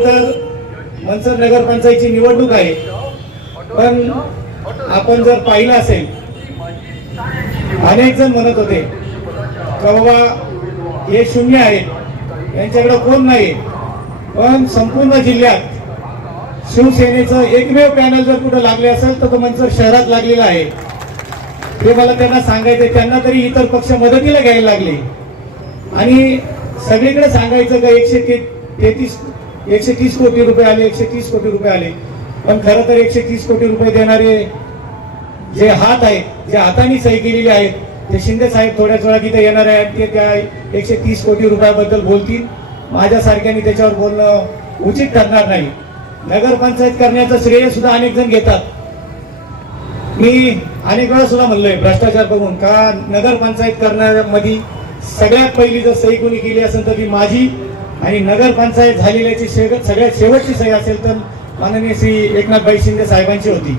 खरं तर मनसर नगरपंचायतची निवडणूक आहे, पण आपण जर पाहिलं असेल अनेक जण म्हणत होते का बाबा हे शून्य आहेत, यांच्याकडे कोण नाही, पण संपूर्ण जिल्ह्यात शिवसेनेचं एकमेव पॅनल जर कुठं लागले असेल तर तो मनसर शहरात लागलेला आहे. हे मला त्यांना सांगायचं. त्यांना तरी इतर पक्ष मदतीला घ्यायला लागले आणि सगळीकडे सांगायचं का 130 कोटी रुपये आले, 130 कोटी रुपये आले. पण खरं तर 130 कोटी रुपये देणारे जे हात आहेत, जे हाताने सही केलेली आहेत, ते शिंदे साहेब थोड्याच वेळात इथे येणार आहेत. ते त्या 130 कोटी रुपयाबद्दल बोलतील. माझ्यासारख्याने त्याच्यावर बोलणं उचित ठरणार नाही. नगरपंचायत करण्याचं श्रेय सुद्धा अनेक जण घेतात. मी अनेक वेळा सुद्धा म्हणलोय भ्रष्टाचार बघून का नगरपंचायत करण्यामध्ये सगळ्यात पहिली जर सही कोणी केली असेल तर ती माझी, आणि नगरपंचायत झालेल्याची सगळ्यात शेवटची सही असेल तर माननीय श्री एकनाथभाई शिंदे साहेबांची होती.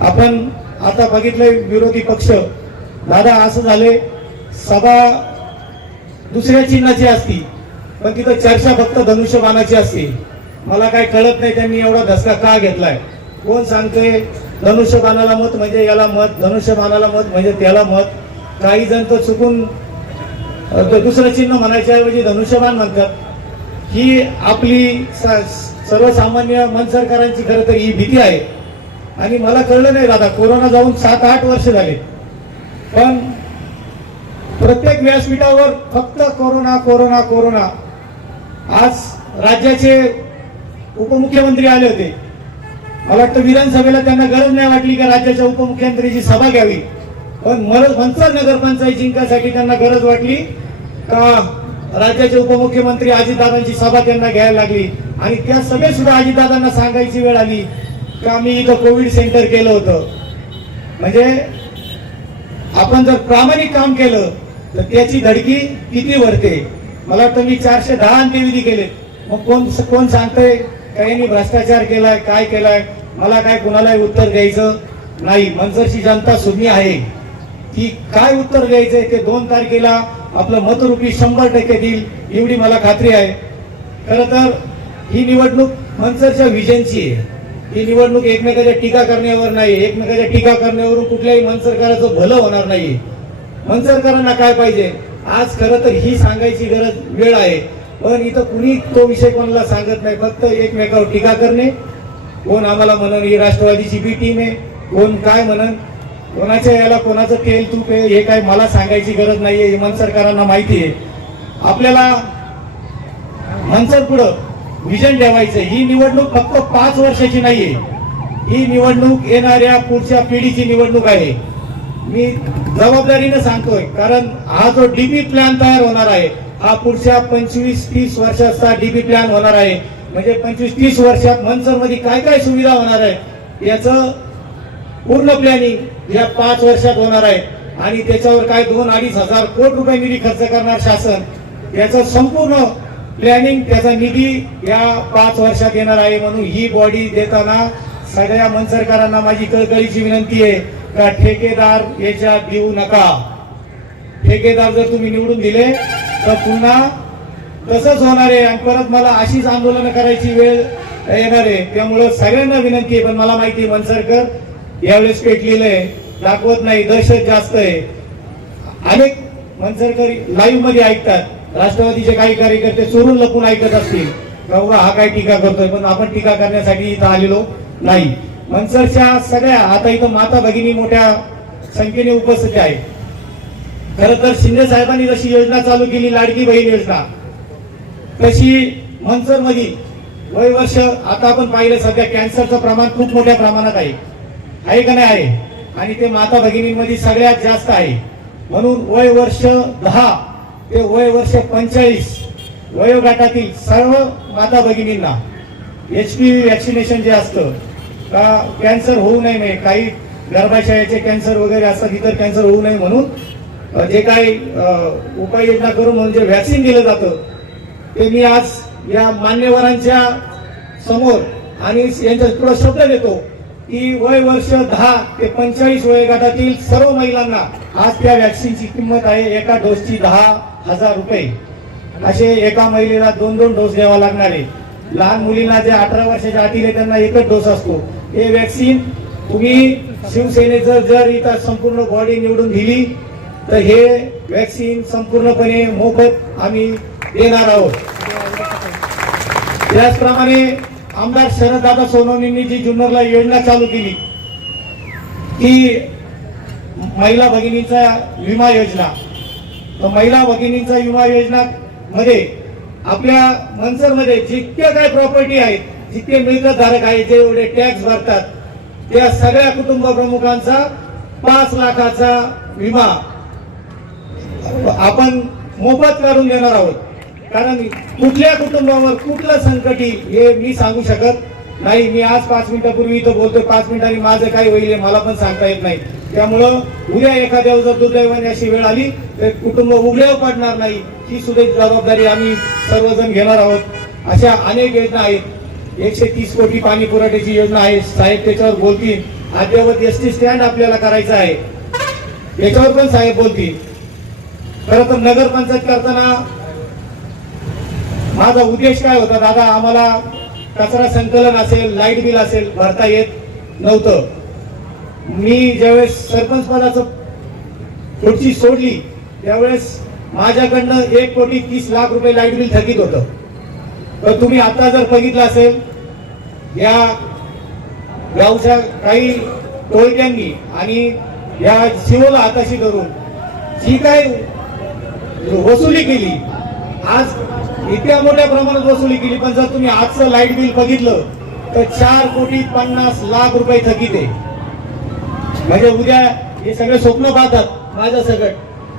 आपण आता बघितलंय विरोधी पक्ष दादा असं झाले, सभा दुसऱ्या चिन्हाची असती पण तिथं चर्चा फक्त धनुष्यबाणाची असते. मला काय कळत नाही त्यांनी एवढा धसका का घेतलाय. कोण सांगते धनुष्यबाणाला मत म्हणजे याला मत, धनुष्यबाणाला मत म्हणजे त्याला मत. काही जण तर चुकून दुसरं चिन्ह म्हणायच्या ऐवजी धनुष्यबाण म्हणतात. ही आपली सर्वसामान्य मनसरकरांची खरं तर ही भीती आहे. आणि मला कळलं नाही दादा, कोरोना जाऊन 7-8 वर्ष झाले, पण प्रत्येक व्यासपीठावर फक्त कोरोना कोरोना कोरोना. आज राज्याचे उपमुख्यमंत्री आले होते. मला वाटतं विधानसभेला त्यांना गरज नाही वाटली का राज्याच्या उपमुख्यमंत्रीची सभा घ्यावी, पण मनसर नगरपंचायत जिंकण्यासाठी त्यांना गरज वाटली का राज्याचे उपमुख्यमंत्री अजितदादांची सभा त्यांना घ्यायला लागली. आणि त्या सभेत सुद्धा अजितदादांना सांगायची वेळ आली का मी इथं कोविड सेंटर केलं होतं. म्हणजे आपण जर प्रामाणिक काम केलं तर त्याची धडकी किती वरते. मला वाटतं मी 410 अंत्यविधी केले. मग कोण सांगतंय काही भ्रष्टाचार केलाय काय केलाय. मला काय कुणालाही उत्तर द्यायचं नाही. मनसरची जनता सुज्ञ आहे की काय उत्तर द्यायचंय ते 2 तारखेला आपलं मतरूपी 100% देईल एवढी मला खात्री आहे. खरं तर ही निवडणूक मनसरच्या विजनची आहे. ही निवडणूक एकमेकाच्या टीका करण्यावर नाही. एकमेकाच्या टीका करण्यावरून कुठल्याही मनसरकराचं भलं होणार नाही. मनसरकरांना काय पाहिजे आज खरं तर ही सांगायची वेळ आहे. पण इथं कुणी तो विषय कोणाला सांगत नाही. फक्त एकमेकावर टीका करणे. कोण आम्हाला म्हणून ही राष्ट्रवादीची बी टीम आहे, कोण काय म्हणन, कोणाच्या याला कोणाचं तेल तूप आहे हे काय मला सांगायची गरज नाहीये. हे मनसरकरांना माहिती आहे. आपल्याला मनसर पुढं विजन ठेवायचं. ही निवडणूक फक्त 5 वर्षाची नाहीये. ही निवडणूक येणाऱ्या पुढच्या पिढीची निवडणूक आहे. मी जबाबदारीने सांगतोय कारण हा जो डीपी प्लॅन तयार होणार आहे हा पुढच्या 25-30 वर्षाचा डीपी प्लॅन होणार आहे. म्हणजे 25-30 वर्षात मनसर मध्ये काय काय सुविधा होणार आहे याचं पूर्ण प्लॅनिंग या 5 वर्षात होणार आहे. आणि त्याच्यावर काय 2-2.5 हजार कोटी रुपये निधी खर्च करणार शासन. याचं संपूर्ण प्लॅनिंग त्याचा निधी या 5 वर्षात येणार आहे. म्हणून ही बॉडी देताना सगळ्या मनसरकरांना माझी कळकळीची विनंती आहे का ठेकेदार याच्यात देऊ नका. ठेकेदार जर तुम्ही निवडून दिले तर पुन्हा तसंच होणार आहे आणि परत मला अशीच आंदोलन करायची वेळ येणार आहे. त्यामुळं सगळ्यांना विनंती आहे. पण मला माहिती मनसरकर यावेळेस पेटलेलं आहे, दाखवत नाही, दहशत जास्त आहे. अनेक मनसरकर लाईव्ह मध्ये ऐकतात. राष्ट्रवादीचे काही कार्यकर्ते चोरून लपून ऐकत असतील का हा काय टीका करतोय. पण आपण टीका करण्यासाठी इथं आलेलो नाही. मनसरच्या सगळ्या आता इथं माता भगिनी मोठ्या संख्येने उपस्थित आहे. खरं तर शिंदे साहेबांनी जशी योजना चालू केली लाडकी बहीण योजना तशी मनसर मध्ये वय वर्ष आता आपण पाहिलं सध्या कॅन्सरचं प्रमाण खूप मोठ्या प्रमाणात आहे का नाही आहे. आणि ते माता भगिनींमध्ये सगळ्यात जास्त आहे. म्हणून वय वर्ष 10 ते वय वर्ष 45 वयोगटातील सर्व माता भगिनींना HPV वॅक्सिनेशन जे असतं का कॅन्सर होऊ नये, काही गर्भाशयाचे कॅन्सर वगैरे असतात इतर कॅन्सर होऊ नये म्हणून जे काही उपाययोजना करून म्हणजे व्हॅक्सिन दिलं जातं ते मी आज या मान्यवरांच्या समोर आणि यांच्या पुढे शब्द देतो की वय वर्ष 10 ते 45 वयोगटातील सर्व महिलांना आज त्या व्हॅक्सिनची किंमत आहे एका डोसची 10,000 रुपये. असे एका महिलेला 2-2 डोस द्यावा लागणार आहे. लहान मुलींना जे 18 वर्षाच्या आतील आहे त्यांना एकच डोस असतो. हे वॅक्सिन तुम्ही शिवसेनेचं जर इथं संपूर्ण बॉडी निवडून दिली तर हे वॅक्सिन संपूर्णपणे मोफत आम्ही देणार आहोत. त्याचप्रमाणे आमदार शरददादा सोनवणेंनी जी जुन्नरला योजना चालू केली ती महिला भगिनींचा विमा योजना. तर महिला भगिनींचा विमा योजना मध्ये आपल्या मनसरमध्ये जितक्या काय प्रॉपर्टी आहेत, जितके मिळकत धारक आहेत, जे एवढे टॅक्स भरतात, त्या सगळ्या कुटुंब प्रमुखांचा 5 लाखाचा विमा आपण मोफत काढून देणार आहोत. कारण कुठल्या कुटुंबावर कुठलं संकट हे मी सांगू शकत नाही. मी आज 5 मिनिटापूर्वी इथं बोलतोय, 5 मिनिटांनी माझं काय होईल मला पण सांगता येत नाही. त्यामुळं उद्या एखाद्या जर दुर्दैवाने अशी वेळ आली तर कुटुंब उघड्यावर पडणार नाही, ही सुद्धा जबाबदारी आम्ही सर्वजण घेणार आहोत. अशा अनेक योजना आहेत. 130 कोटी पाणी पुरवठ्याची योजना आहे, साहेब त्याच्यावर बोलतील. अद्यावत एसटी स्टँड आपल्याला करायचं आहे, त्याच्यावर पण साहेब बोलतील. खरं तर नगरपंचायत करताना माझा उद्देश काय होता दादा, आम्हाला कचरा संकलन असेल, लाईट बिल असेल भरता येत नव्हतं. मी ज्यावेळेस सरपंच पदाचं खुर्ची सोडली त्यावेळेस माझ्याकडनं 1,30,00,000 लाईट बिल थकीत होतं. तर तुम्ही आता जर बघितलं असेल या गावच्या काही टोळक्यांनी आणि या शिवला हाताशी धरून जी काय वसुली केली, आज इतक्या मोठ्या प्रमाणात वसुली केली, पण जर तुम्ही आजचं लाईट बिल बघितलं तर 4,50,00,000 थकीत आहे. म्हणजे उद्या हे सगळे स्वप्न पाहतात माझ्या सगळं,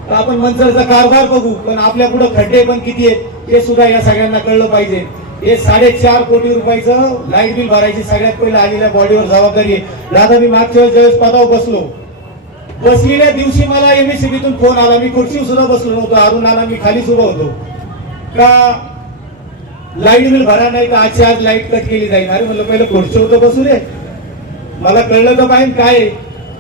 तर आपण मनसरचा कारभार बघू, पण आपल्या पुढे खड्डे पण किती आहेत हे सुद्धा या सगळ्यांना कळलं पाहिजे. हे 4.5 कोटी रुपयाचं लाईट बिल भरायची सगळ्यात पहिले आलेल्या बॉडीवर जबाबदारी आहे. दादा मी मागच्या वेळेस ज्यावेळेस पदावर बसलेल्या दिवशी मला एमएससीबीतून फोन आला, मी खुर्चीवर सुद्धा बसलो नव्हतो, अरुण नाना मी खालीच उभा होतो, का लाईट बिल भरा नाही तर आजची आज लाईट कट केली जाईल. अरे म्हणलं पहिलं खुर्चीवर तर बसू दे, मला कळलं तर पाहिजे काय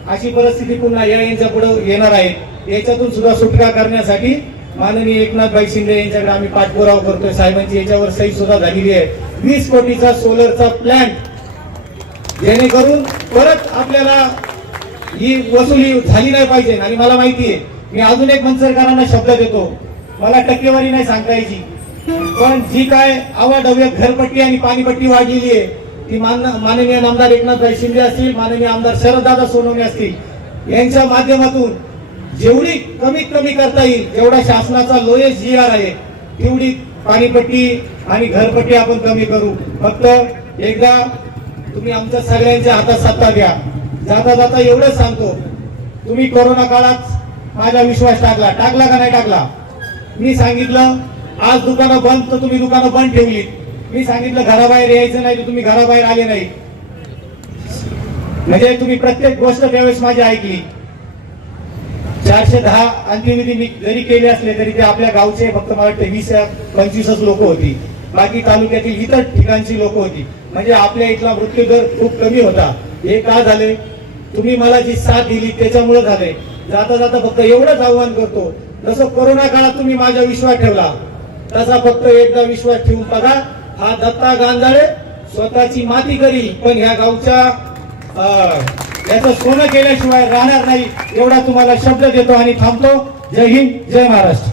अशी परिस्थिती पुन्हा यांच्या पुढे येणार आहे. याच्यातून सुद्धा सुटका करण्यासाठी माननीय एकनाथभाई शिंदे यांच्याकडे आम्ही पाठपुरावा करतोय. साहेबांची याच्यावर सही सुद्धा झालेली आहे. 20 कोटीचा सोलरचा प्लॅन्ट, जेणेकरून परत आपल्याला ही वसुली झाली नाही पाहिजे. आणि मला माहिती आहे, मी अजून एक मनसरकरांना शब्द देतो, मला टक्केवारी नाही सांगता यायची, पण जी काय अवाढव्य घरपट्टी आणि पाणीपट्टी वाढलेली आहे ती माननीय आमदार एकनाथभाई शिंदे असतील, माननीय आमदार शरददादा सोनवणे असतील यांच्या माध्यमातून जेवढी कमीत कमी करता येईल, जेवढा शासनाचा लोएस्ट जीआर आहे तेवढी पाणीपट्टी आणि घरपट्टी आपण कमी करू. फक्त एकदा तुम्ही आमच्या सगळ्यांच्या हातात सत्ता द्या. जाता जाता एवढंच सांगतो, तुम्ही कोरोना काळात माझा विश्वास टाकला का नाही टाकला? मी सांगितलं आज दुकानं बंद तर तुम्ही दुकानं बंद ठेवली. मी सांगितलं घराबाहेर यायचं नाही तर तुम्ही घराबाहेर आले नाही. म्हणजे तुम्ही प्रत्येक गोष्ट त्यावेळेस माझी ऐकली. 410 अंत्यविधी मी जरी केले असले तरी ते आपल्या गावचे फक्त मला वाटतं 20-25 लोक होती, बाकी तालुक्यातील इतर ठिकाणची लोक होती. म्हणजे आपल्या इथला मृत्यूदर खूप कमी होता. हे का झाले? तुम्ही मला जी साथ दिली त्याच्यामुळे झाले. जाता जाता फक्त एवढंच आव्हान करतो, जसं कोरोना काळात तुम्ही माझा विश्वास ठेवला तसा फक्त एकदा विश्वास ठेवून बघा. हा दत्ता गांजाळे स्वतःची माती करील पण ह्या गावच्या याचं सोनं केल्याशिवाय राहणार नाही, एवढा तुम्हाला शब्द देतो आणि थांबतो. जय हिंद, जय महाराष्ट्र.